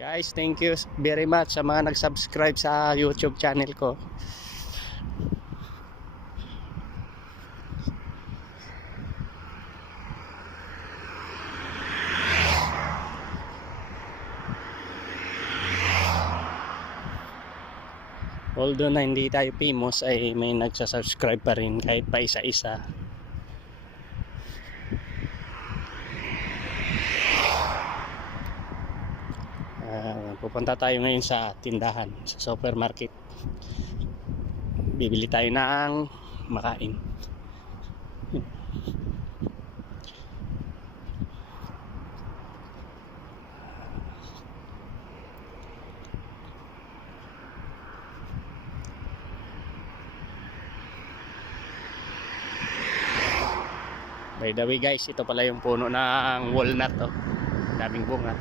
Guys, thank you very much sa mga nag-subscribe sa YouTube channel ko. Although na hindi tayo famous, ay may nagsasubscribe pa rin kahit pa isa-isa. Pupunta tayo ngayon sa tindahan, sa supermarket. Bibili tayo ng makain. By the way guys, ito pala yung puno ng walnut, oh. Daming bunga.